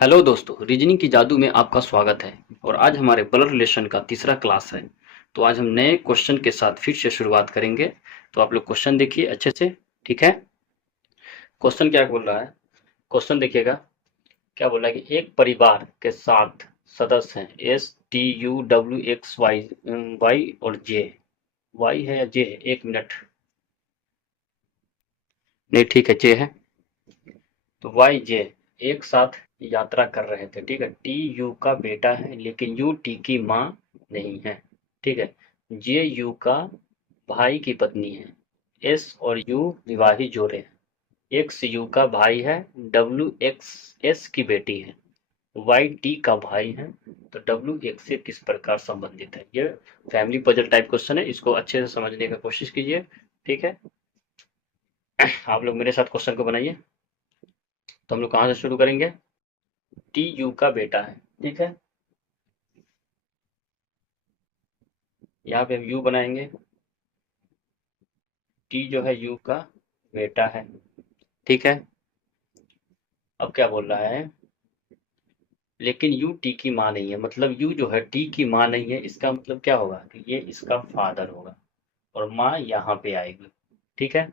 Hello दोस्तों, reasoning की जादू में आपका स्वागत है। और आज हमारे ब्लड रिलेशन का तीसरा क्लास है। तो आज हम नए क्वेश्चन के साथ फिर से शुरुआत करेंगे। तो आप लोग क्वेश्चन देखिए अच्छे से। ठीक है। क्वेश्चन क्या बोल रहा है? क्वेश्चन देखिएगा। क्या बोल रहा है कि एक परिवार के सात सदस्य हैं, STUWXY, वाई और जे। वाई है या जे है? एक मिनट। नहीं, ठीक है, जे है। तो वाई जे एक साथ यात्रा कर रहे थे। ठीक है। टी यू का बेटा है, लेकिन यू टी की माँ नहीं है। ठीक है। जे यू का भाई की पत्नी है। एस और यू विवाहित जोड़े हैं। एक्स यू का भाई है। डब्ल्यू एक्स एस की बेटी है। वाई टी का भाई है। तो डब्ल्यू एक्स से किस प्रकार संबंधित है? ये फैमिली पजल टाइप क्वेश्चन है, इसको अच्छे से समझने का कोशिश कीजिए। ठीक है। आप लोग मेरे साथ क्वेश्चन को बनाइए। तो हम लोग कहाँ से शुरू करेंगे? टी यू का बेटा है। ठीक है। यहाँ पे हम यू बनाएंगे। टी जो है यू का बेटा है। ठीक है। अब क्या बोल रहा है? लेकिन यू टी की माँ नहीं है। मतलब यू जो है टी की माँ नहीं है, इसका मतलब क्या होगा कि ये इसका फादर होगा। और माँ यहाँ पे आएगी। ठीक है।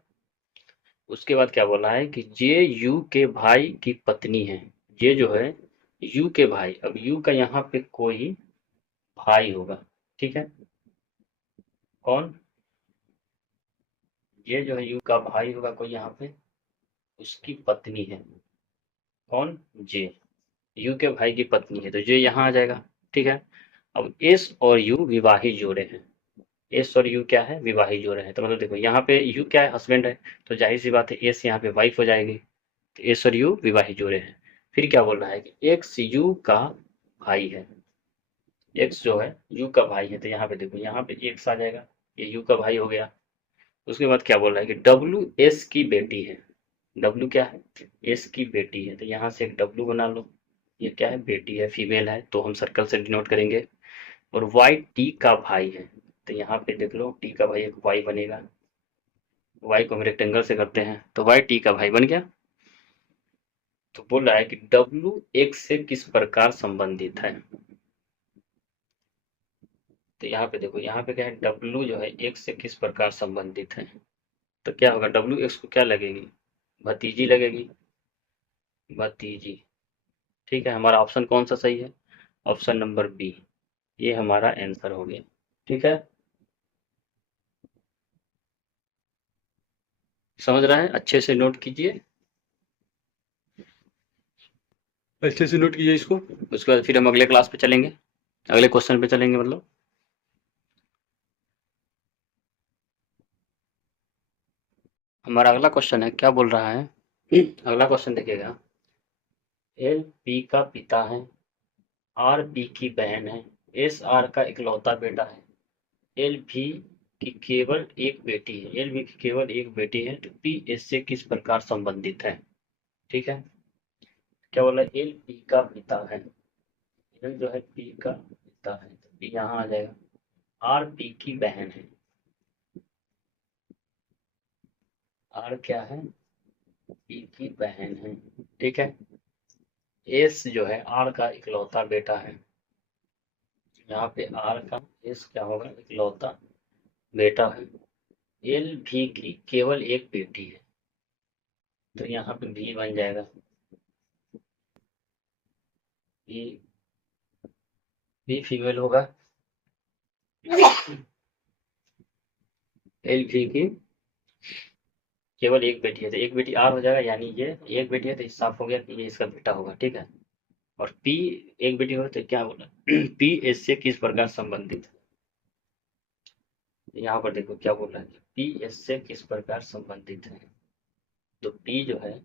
उसके बाद क्या बोला है कि जे यू के भाई की पत्नी है। ये जो है यू के भाई, अब यू का यहाँ पे कोई भाई होगा। ठीक है। कौन? ये जो है यू का भाई होगा कोई यहाँ पे, उसकी पत्नी है। कौन? जे। यू के भाई की पत्नी है, तो जे यहाँ आ जाएगा। ठीक है। अब एस और यू विवाहित जोड़े हैं। एस और यू क्या है? विवाहित जोड़े हैं। तो मतलब देखो यहाँ पे यू क्या है? हस्बैंड है। तो जाहिर सी बात है एस यहाँ पे वाइफ हो जाएगी। तो एस और यू विवाहित जोड़े हैं। फिर क्या बोल रहा है कि एक्स यू का भाई है। एक्स जो है यू का भाई है, तो यहाँ पे देखो, यहाँ पे एक्स आ जाएगा। ये यू का भाई हो गया। उसके बाद क्या बोल रहा है कि डब्ल्यू एस की बेटी है। डब्ल्यू क्या है? एस की बेटी है, तो यहाँ से एक डब्ल्यू बना लो। ये क्या है? बेटी है, फीमेल है, तो हम सर्कल से डिनोट करेंगे। और वाई टी का भाई है। तो यहाँ पे देख लो, टी का भाई एक वाई बनेगा। वाई को हम रेक्टेंगल से करते हैं, तो वाई टी का भाई बन गया। तो बोल रहा है कि डब्ल्यू एक्स से किस प्रकार संबंधित है? तो यहाँ पे देखो, यहाँ पे क्या है? डब्ल्यू जो है एक्स से किस प्रकार संबंधित है? तो क्या होगा? डब्ल्यू एक्स को क्या लगेगी? भतीजी लगेगी। भतीजी। ठीक है। हमारा ऑप्शन कौन सा सही है? Option number B. ये हमारा आंसर हो गया। ठीक है। समझ रहे हैं? अच्छे से नोट कीजिए। अच्छे से नोट कीजिए इसको। उसके बाद फिर हम अगले क्लास पे चलेंगे, अगले क्वेश्चन पे चलेंगे मतलब। हमारा अगला क्वेश्चन है, क्या बोल रहा है? अगला क्वेश्चन देखिएगा। एल पी का पिता है, आर पी की बहन है, एस आर का इकलौता बेटा है, एल भी की केवल एक बेटी है। एल भी की केवल एक बेटी है, तो पी एस से किस प्रकार संबंधित है? ठीक है। क्या बोला? एल पी का पिता है। एल जो है पी का पिता है, तो पी यहाँ आ जाएगा। आर पी की बहन है। आर क्या है? पी की बहन है। ठीक है। एस जो है आर का इकलौता बेटा है। यहाँ पे आर का एस क्या होगा? इकलौता बेटा है। एल भी की केवल एक बेटी है, तो यहाँ पे भी बन जाएगा। भी भी फीमेल होगा। एल भी की केवल एक बेटी है, तो एक बेटी आर हो जाएगा, यानी ये एक बेटी है, तो साफ हो गया कि ये इसका बेटा होगा। ठीक है। और पी एक बेटी हो तो क्या बोला? पी एस से किस प्रकार संबंधित है? यहाँ पर देखो क्या बोल रहा है, पी एस से किस प्रकार संबंधित है। तो पी जो है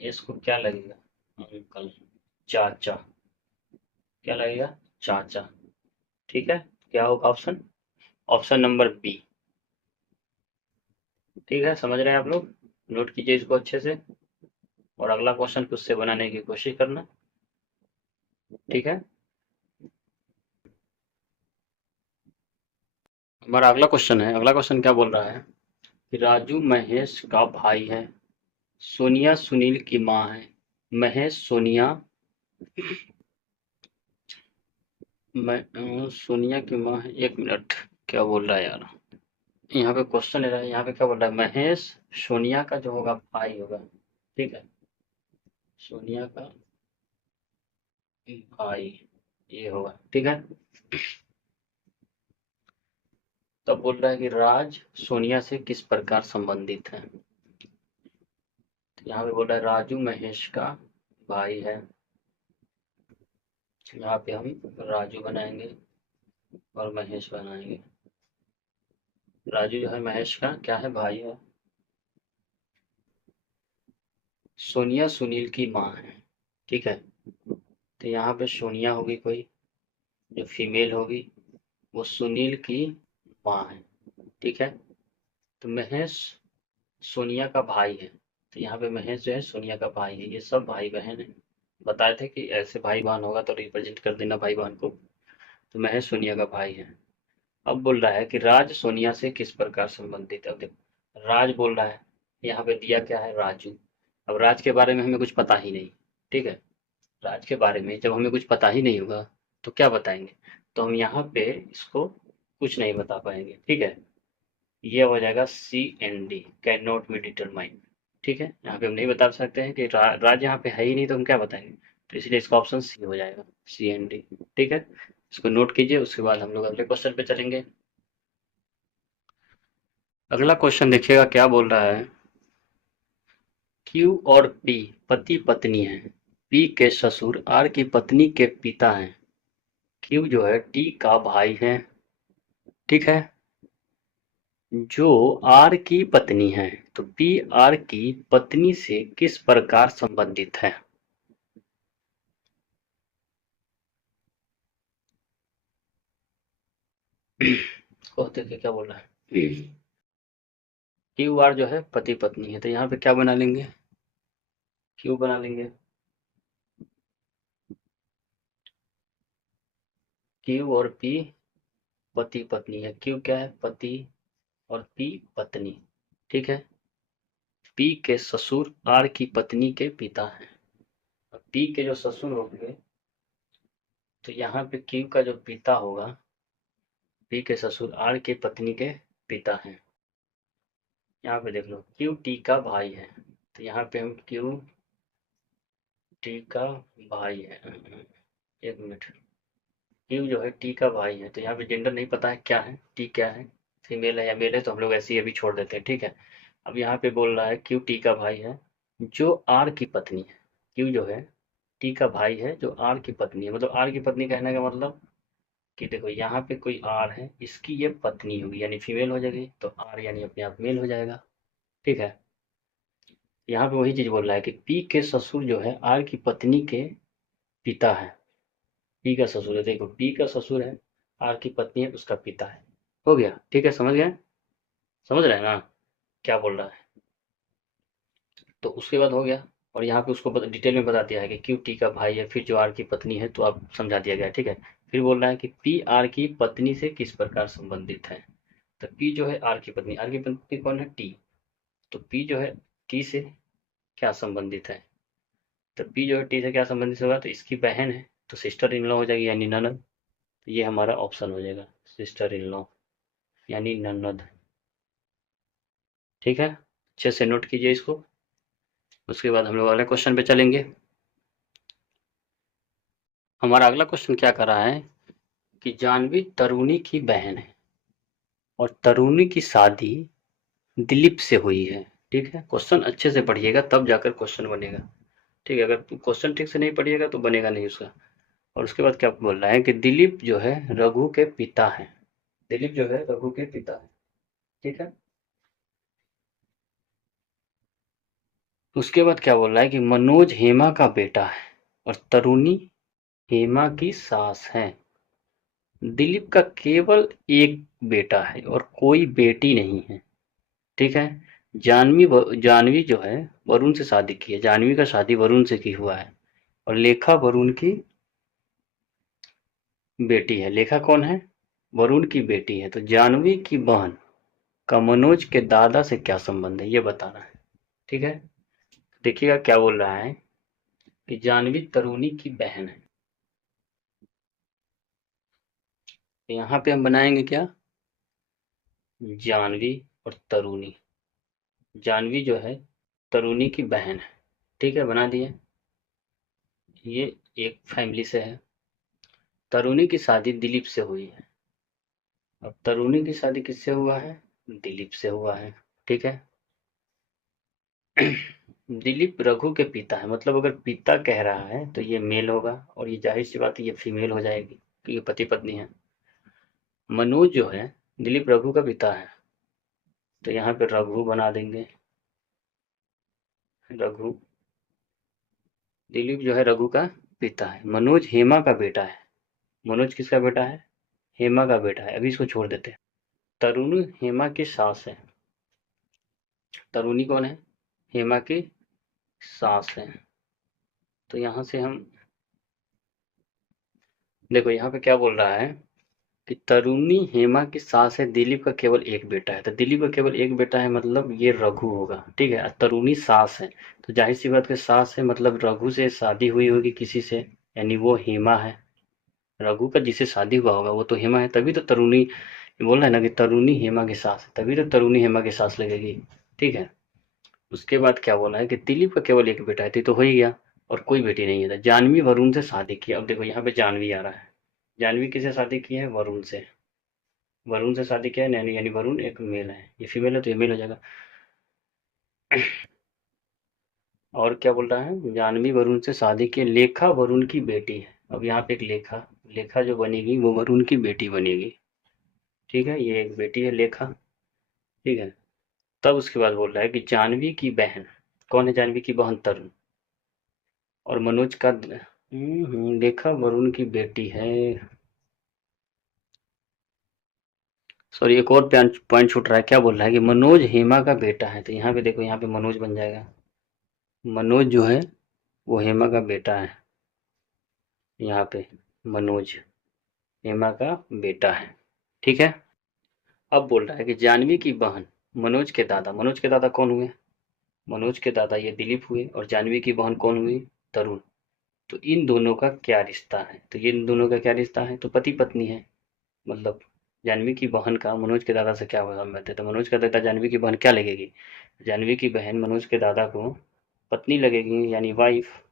इसको क्या लगेगा? अंकल, चाचा। क्या लगेगा? चाचा। ठीक है। क्या होगा ऑप्शन? Option number B. ठीक है। समझ रहे हैं आप लोग? नोट कीजिए इसको अच्छे से। और अगला क्वेश्चन खुद से बनाने की कोशिश करना। ठीक है। हमारा अगला क्वेश्चन है। अगला क्वेश्चन क्या बोल रहा है कि राजू महेश का भाई है, सोनिया सुनील की माँ है, महेश सोनिया, सोनिया की माँ है। 1 मिनट, क्या बोल रहा है यार, यहाँ पे क्वेश्चन ले रहा है, यहाँ पे क्या बोल रहा है, महेश सोनिया का जो होगा भाई होगा, ठीक है, सोनिया का भाई ये होगा, ठीक है। तब बोल रहा है कि राज सोनिया से किस प्रकार संबंधित है। तो यहाँ पे बोल रहा है राजू महेश का भाई है। यहाँ पे हम राजू बनाएंगे और महेश बनाएंगे। राजू जो है महेश का क्या है, भाई है। सोनिया सुनील की माँ है, ठीक है। तो यहाँ पे सोनिया होगी कोई जो फीमेल होगी, वो सुनील की माँ है, ठीक है। तो महेश सोनिया का भाई है। तो यहाँ पे महेश जो है सोनिया का भाई है, ये सब भाई बहन है। बताए थे कि ऐसे भाई बहन होगा तो रिप्रेजेंट कर देना भाई बहन को। तो महेश सोनिया का भाई है। अब बोल रहा है कि राज सोनिया से किस प्रकार संबंधित है। अब देखो राज बोल रहा है, यहाँ पे दिया क्या है, राजू। अब राज के बारे में हमें कुछ पता ही नहीं, ठीक है। राज के बारे में जब हमें कुछ पता ही नहीं होगा तो क्या बताएंगे, तो हम यहाँ पे इसको कुछ नहीं बता पाएंगे, ठीक है। ये हो जाएगा CND, can not be determine, ठीक है। यहाँ पे हम नहीं बता सकते हैं कि राज यहाँ पे है ही नहीं, तो हम क्या बताएंगे। तो इसलिए इसका ऑप्शन सी हो जाएगा, CND, ठीक है। इसको नोट कीजिए, उसके बाद हम लोग अगले क्वेश्चन पे चलेंगे। अगला क्वेश्चन देखिएगा क्या बोल रहा है। Q और P पति पत्नी हैं। P के ससुर R की पत्नी के पिता हैं। Q जो है T का भाई है, ठीक है। जो R की पत्नी है, तो P R की पत्नी से किस प्रकार संबंधित है। को देखिए क्या बोल रहा है। Q R जो है पति पत्नी है, तो यहाँ पे क्या बना लेंगे, Q बना लेंगे। Q और P पति पत्नी है। Q क्या है, पति, और P पत्नी, ठीक है। P के ससुर R की पत्नी के पिता हैं। P के जो ससुर होंगे, तो यहाँ पे Q का जो पिता होगा, P के ससुर R की पत्नी के पिता हैं। यहाँ पे देख लो Q T का भाई है, तो यहाँ पे हम Q T का भाई है। 1 मिनट, Q जो है T का भाई है, तो यहाँ पे जेंडर नहीं पता है क्या है, T क्या है, फीमेल है या मेल है, तो हम लोग ऐसे ही अभी छोड़ देते हैं, ठीक है। अब यहाँ पे बोल रहा है Q T का भाई है जो R की पत्नी है। Q जो है T का भाई है जो R की पत्नी है, मतलब R की पत्नी कहने का मतलब कि देखो यहाँ पे कोई R है, इसकी ये पत्नी होगी यानी फीमेल हो जाएगी, तो R यानी अपने आप मेल हो जाएगा, ठीक है। यहाँ पे वही चीज बोल रहा है कि P के ससुर जो है R की पत्नी के पिता है। P का ससुर है, देखो P का ससुर है, R की पत्नी है, उसका पिता है। हो गया, ठीक है, समझ गए, समझ रहे हैं ना क्या बोल रहा है। तो उसके बाद हो गया, और यहाँ पे उसको डिटेल में बता दिया है कि क्यू टी का भाई है, फिर जो आर की पत्नी है, तो आप समझा दिया गया, ठीक है। फिर बोल रहा है कि पी आर की पत्नी से किस प्रकार संबंधित है। तो पी जो है आर की पत्नी कौन है, टी। तो पी जो है टी से क्या संबंधित है, तो पी जो है टी से क्या संबंधित होगा, तो इसकी बहन है, तो सिस्टर इन लॉ हो जाएगी यानी ननद। तो ये हमारा ऑप्शन हो जाएगा, सिस्टर इन लॉ यानी ननद, ठीक है। अच्छे से नोट कीजिए इसको। उसके बाद हम लोग अगले क्वेश्चन पे चलेंगे। हमारा अगला क्वेश्चन क्या कर रहा है कि जानवी तरुणी की बहन है और तरुणी की शादी दिलीप से हुई है, ठीक है। क्वेश्चन अच्छे से पढ़िएगा तब जाकर क्वेश्चन बनेगा, ठीक है। अगर क्वेश्चन ठीक से नहीं पढ़िएगा तो बनेगा नहीं उसका। और उसके बाद क्या बोल रहा है कि दिलीप जो है रघु के पिता है। दिलीप जो है रघु के पिता है, ठीक है। उसके बाद क्या बोल रहा है कि मनोज हेमा का बेटा है और तरुणी हेमा की सास है। दिलीप का केवल एक बेटा है और कोई बेटी नहीं है, ठीक है। जानवी जो है वरुण से शादी की है, जानवी का शादी वरुण से की हुआ है, और लेखा वरुण की बेटी है। लेखा कौन है, वरुण की बेटी है। तो जानवी की बहन का मनोज के दादा से क्या संबंध है, ये बताना है, ठीक है। देखिएगा क्या बोल रहा है कि जानवी तरुणी की बहन है। तो यहाँ पे हम बनाएंगे क्या, जानवी और तरुणी। जानवी जो है तरुणी की बहन है, ठीक है, बना दिए। ये एक फैमिली से है। तरुणी की शादी दिलीप से हुई है। अब तरुणी की शादी किससे हुआ है, दिलीप से हुआ है, ठीक है। दिलीप रघु के पिता है, मतलब अगर पिता कह रहा है तो ये मेल होगा, और ये जाहिर सी बात है ये फीमेल हो जाएगी क्योंकि पति पत्नी है। मनोज जो है दिलीप रघु का पिता है, तो यहाँ पे रघु बना देंगे। रघु, दिलीप जो है रघु का पिता है। मनोज हेमा का बेटा है। मनोज किसका बेटा है, हेमा का बेटा है। अभी इसको छोड़ देते हैं। तरुणी हेमा की सास है। तरुणी कौन है, हेमा की सास है। तो यहाँ से हम देखो, यहाँ पे क्या बोल रहा है कि तरुणी हेमा की सास है, दिलीप का केवल एक बेटा है। तो दिलीप का केवल एक बेटा है, मतलब ये रघु होगा, ठीक है। तरुणी सास है, तो जाहिर सी बात है सास है, मतलब रघु से शादी हुई होगी किसी से, यानी वो हेमा है। रघु का जिसे शादी हुआ होगा वो तो हेमा है, तभी तो तरुणी बोल रहा है ना कि तरुणी हेमा की सास है, तभी तो तरुणी हेमा की सास लगेगी, ठीक है। उसके बाद क्या बोला है कि दिलीप का केवल एक बेटा है, तो हो ही गया, और कोई बेटी नहीं है। जानवी वरुण से शादी की। अब देखो यहाँ पे जानवी आ रहा है। जानवी किसे शादी की है, वरुण से। वरुण से शादी किया है, यानी वरुण एक मेल है, ये फीमेल है तो ये मेल हो जाएगा। और क्या बोल रहा है, जानवी वरुण से शादी की, लेखा वरुण की बेटी है। अब यहाँ पे एक लेखा, लेखा जो बनेगी वो वरुण की बेटी बनेगी, ठीक है। ये एक बेटी है लेखा, ठीक है। तब उसके बाद बोल रहा है कि जानवी की बहन, कौन है जानवी की बहन, तरुण। और मनोज का लेखा वरुण की बेटी है। सॉरी, एक और पॉइंट छूट रहा है। क्या बोल रहा है कि मनोज हेमा का बेटा है। तो यहाँ पे देखो, यहाँ पे मनोज बन जाएगा। मनोज जो है वो हेमा का बेटा है। यहाँ पे मनोज हेमा का बेटा है, ठीक है। अब बोल रहा है कि जानवी की बहन मनोज के दादा। मनोज के दादा कौन हुए, मनोज के दादा ये दिलीप हुए, और जानवी की बहन कौन हुई, तरुण। तो इन दोनों का क्या रिश्ता है, तो ये इन दोनों का क्या रिश्ता है, तो पति पत्नी है। मतलब जानवी की बहन का मनोज के दादा से क्या संबंध है, तो मनोज का दादा जानवी की बहन क्या लगेगी, जानवी की बहन मनोज के दादा को पत्नी लगेगी, यानी वाइफ,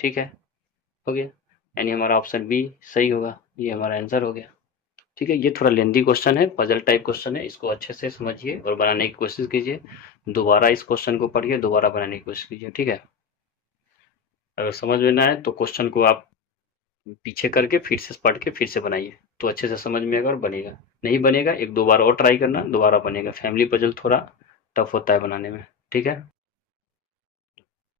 ठीक है। हो गया, यानी हमारा ऑप्शन बी सही होगा, ये हमारा आंसर हो गया, ठीक है। ये थोड़ा लेंदी क्वेश्चन है, पजल टाइप क्वेश्चन है, इसको अच्छे से समझिए और बनाने की कोशिश कीजिए। दोबारा इस क्वेश्चन को पढ़िए, दोबारा बनाने की कोशिश कीजिए, ठीक है। अगर समझ में ना आए तो क्वेश्चन को आप पीछे करके फिर से पढ़ के फिर से बनाइए, तो अच्छे से समझ में आएगा और बनेगा। नहीं बनेगा एक दो बार और ट्राई करना, दोबारा बनेगा। फैमिली पजल थोड़ा टफ होता है बनाने में, ठीक है।